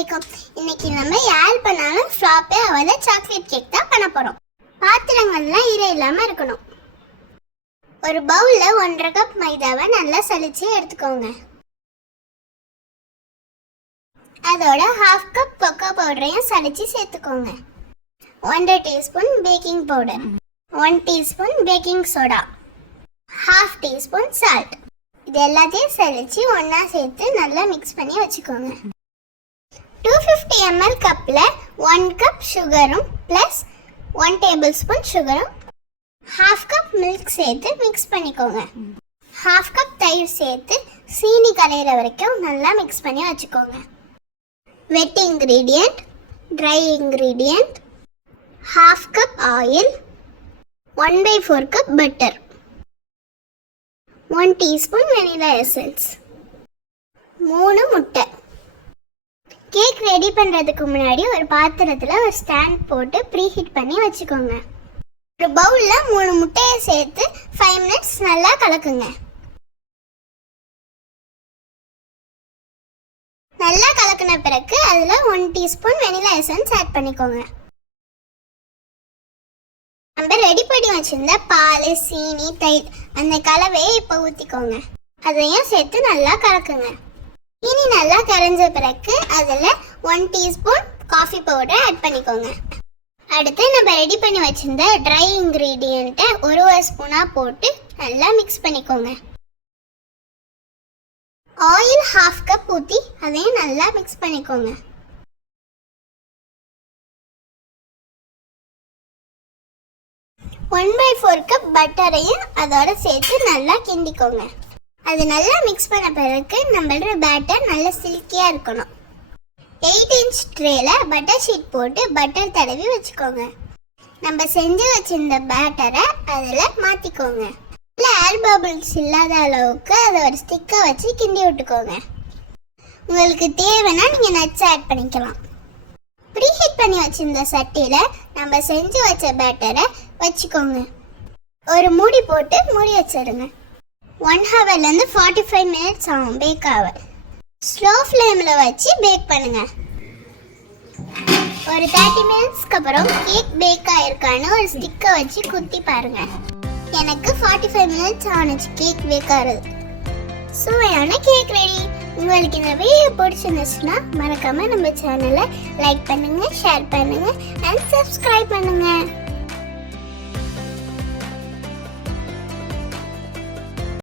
அலைக்கும். இன்னைக்கு நம்ம யார் பண்ணாலும் ஃப்ளாப்பே ஆகாத சாக்லேட் கேக் தான் பண்ண போறோம். பாத்திரங்கள்லாம் ஈர இல்லாம இருக்கணும். ஒரு பவுல்ல 1.5 கப் மைதாவை நல்லா சலிச்சு எடுத்துக்கோங்க. அதோட 1/2 கப் கொக்கோ பவுடரையும் சலிச்சு சேர்த்துக்கோங்க. 1 teaspoon baking powder, 1 teaspoon baking soda, 1/2 teaspoon salt. இது எல்லாத்தையும் சலிச்சு ஒண்ணா சேர்த்து நல்லா மிக்ஸ் பண்ணி வச்சுக்கோங்க. 250 ml கப்ல 1 கப் சுகரும் பிளஸ் 1 டேபிள் ஸ்பூன் சுகரும் 1/2 கப் மில்க் சேர்த்து மிக்ஸ் பண்ணிக்கோங்க. 1/2 கப் தயிர் சேர்த்து சீனி கரையிற வரைக்கும் நல்லா மிக்ஸ் பண்ணி வச்சுக்கோங்க. Wet ingredient, dry ingredient, 1/2 cup oil, 1/4 cup butter, 1 teaspoon vanilla essence, 3 முட்டை. கேக் ரெடி பண்ணுறதுக்கு முன்னாடி ஒரு பாத்திரத்தில் ஒரு ஸ்டாண்ட் போட்டு ப்ரீஹீட் பண்ணி வச்சுக்கோங்க. ஒரு பவுலில் 3 முட்டையை சேர்த்து 5 மினிட்ஸ் நல்லா கலக்குங்க. நல்லா கலக்கின பிறகு அதில் 1 டீஸ்பூன் வெனிலா எசன்ஸ் ஆட் பண்ணிக்கோங்க. நம்ம ரெடி பண்ணி வச்சிருந்த பால், சீனி, தயிர் அந்த கலவையை இப்போ ஊற்றிக்கோங்க. அதையும் சேர்த்து நல்லா கலக்குங்க. சீனி நல்லா கரைஞ்ச பிறகு அதில் 1 டீஸ்பூன் காஃபி பவுடர் ஆட் பண்ணிக்கோங்க. அடுத்து நம்ம ரெடி பண்ணி வச்சிருந்த ட்ரை இன்க்ரீடியண்ட்டை ஒரு ஸ்பூனாக போட்டு நல்லா மிக்ஸ் பண்ணிக்கோங்க. ஆயில் 1/2 கப் ஊற்றி அதையும் நல்லா மிக்ஸ் பண்ணிக்கோங்க. 1/4 கப் பட்டரையும் அதோட சேர்த்து நல்லா கிண்டிக்கோங்க. அது நல்லா மிக்ஸ் பண்ண பிறகு நம்மளோட பேட்டர் நல்லா சில்கியாக இருக்கணும். 8 இன்ச் ட்ரேல பட்டர் ஷீட் போட்டு பட்டர் தடவி வச்சுக்கோங்க. நம்ம செஞ்சு வச்சிருந்த பேட்டரை அதில் மாற்றிக்கோங்க. இல்லை ஏர் பபிள்ஸ் இல்லாத அளவுக்கு அதை ஒரு ஸ்டிக்கை வச்சு கிண்டி விட்டுக்கோங்க. உங்களுக்கு தேவைன்னா நீங்கள் நட்ஸ் ஆட் பண்ணிக்கலாம். ப்ரீஹீட் பண்ணி வச்சிருந்த சட்டியில் நம்ம செஞ்சு வச்ச பேட்டரை வச்சுக்கோங்க. ஒரு மூடி போட்டு மூடி வச்சிடுங்க. 1 ஹவர்லேருந்து 45 மினிட்ஸ் ஆகும் பேக் ஆக. ஸ்லோ ஃப்ளேமில் வச்சு பேக் பண்ணுங்க. ஒரு 30 மினிட்ஸ்க்கு அப்புறம் கேக் பேக் ஆயிருக்கான்னு ஒரு ஸ்டிக்கை வச்சு குத்தி பாருங்க. எனக்கு 45 மினிட்ஸ் ஆனிச்சு கேக் பேக் ஆகிறது. சுவையான கேக் ரெடி. உங்களுக்கு இந்த வீடியோ பிடிச்சிருந்துச்சுன்னா மறக்காம நம்ம சேனலை லைக் பண்ணுங்க, ஷேர் பண்ணுங்க அண்ட் சப்ஸ்கிரைப் பண்ணுங்க.